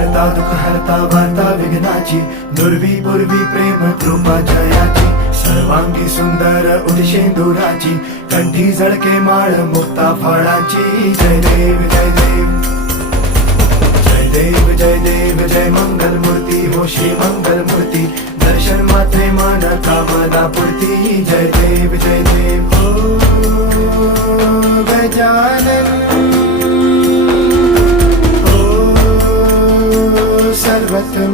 टळता दुःख हरता वार्ता विघ्नाची, दुर्वी पूर्वी प्रेम कृपा जयाची, सर्वांगी सुंदर उदिशेंदुराची, कंठी झळके माळ मुक्ता फळाची. जय देव जय देव जय देव जय देव जय मंगल मूर्ती हो श्री मंगल मूर्ती, दर्शन मात्रे मन कामना पूर्ती. जय देव हो गजानन सर्वत्र